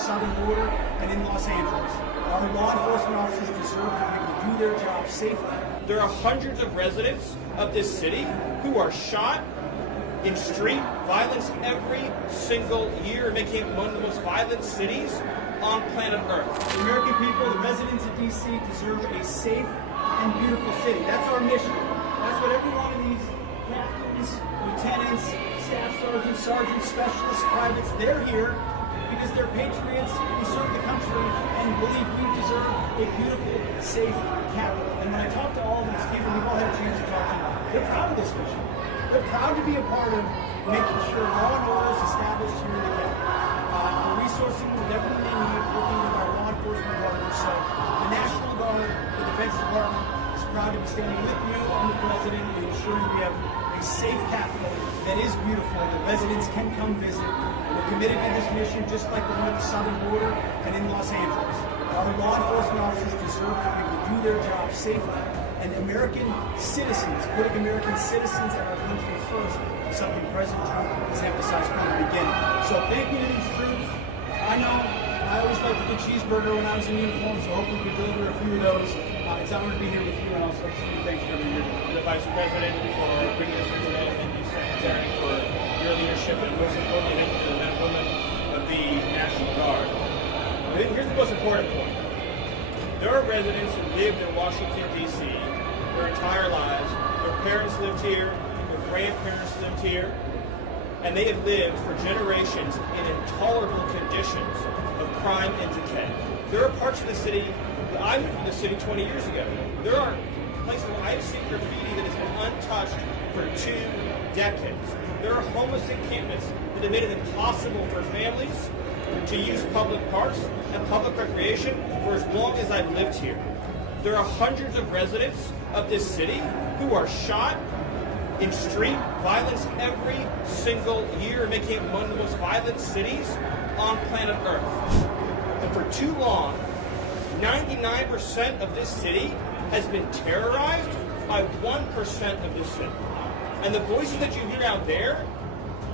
southern border and in Los Angeles. Our law enforcement officers deserve to be able to do their job safely. There are hundreds of residents of this city who are shot in street violence every single year, making it one of the most violent cities on planet Earth. The American people, the residents of D.C. deserve a safe and beautiful city. That's our mission. That's what every one of these captains, lieutenants, staff sergeants, sergeants, specialists, privates, they're here because they're patriots who serve the country and believe we deserve a beautiful, safe capital. And when I talk to all of these people, we've all had a chance to talk to them, they're proud of this mission. They're proud to be a part of making sure law and order is established here in the capital. We're resourcing with everything they need, working with our law enforcement partners. So the National Guard, the Defense Department, is proud to be standing with you and the President and ensuring we have a safe capital that is beautiful, that residents can come visit. We're committed to this mission just like the one at the southern border and in Los Angeles. Our law enforcement officers deserve to be able to do their job safely. And American citizens, putting American citizens and our country first, is something President Trump has emphasized from the beginning. So thank you to these troops. I know I always liked the cheeseburger when I was in uniform, so hopefully we can deliver a few of those. It's an honor to be here with you, and also thanks for everything you're doing. The Vice President for bringing us here today, and you, Secretary, for your leadership, and most importantly, to the men and women of the National Guard. I think here's the most important point. There are residents who lived in Washington, D.C. their entire lives. Their parents lived here, their grandparents lived here, and they have lived for generations in intolerable conditions of crime and decay. There are parts of the city, I moved from the city 20 years ago. There are places where I've seen graffiti that has been untouched for 2 decades. There are homeless encampments that have made it impossible for families to use public parks and public recreation for as long as I've lived here. There are hundreds of residents of this city who are shot in street violence every single year, making it one of the most violent cities on planet Earth. And for too long, 99% of this city has been terrorized by 1% of this city. And the voices that you hear out there,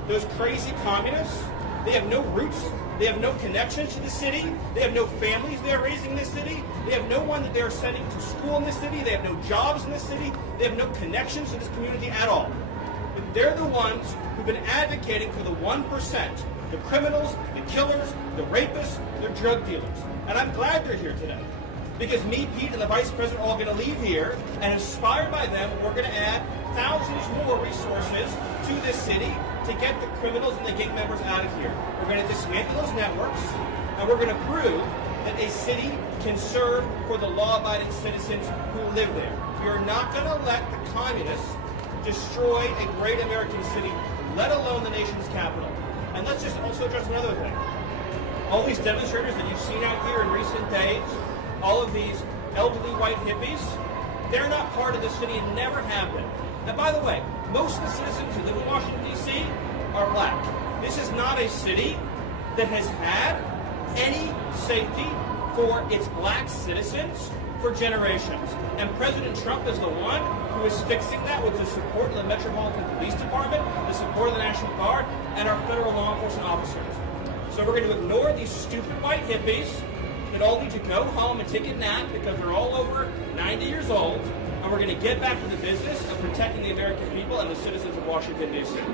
those crazy communists, they have no roots, they have no connections to the city, they have no families they're raising in this city, they have no one that they're sending to school in this city, they have no jobs in this city, they have no connections to this community at all. But they're the ones who've been advocating for the 1%, the criminals, the killers, the rapists, the drug dealers. And I'm glad they're here today. Because me, Pete, and the Vice President are all going to leave here, and inspired by them, we're going to add thousands more resources to this city to get the criminals and the gang members out of here. We're going to dismantle those networks, and we're going to prove that a city can serve for the law-abiding citizens who live there. We are not going to let the communists destroy a great American city, let alone the nation's capital. And let's just also address another thing. All these demonstrators that you've seen out here in recent days, all of these elderly white hippies, they're not part of the city and never have been. And by the way, most of the citizens who live in Washington, D.C. are black. This is not a city that has had any safety for its black citizens for generations. And President Trump is the one who is fixing that with the support of the Metropolitan Police Department, the support of the National Guard, and our federal law enforcement officers. So we're going to ignore these stupid white hippies that all need to go home and take a nap because they're all over 90 years old, and we're going to get back to the business of protecting the American people and the citizens of Washington, D.C.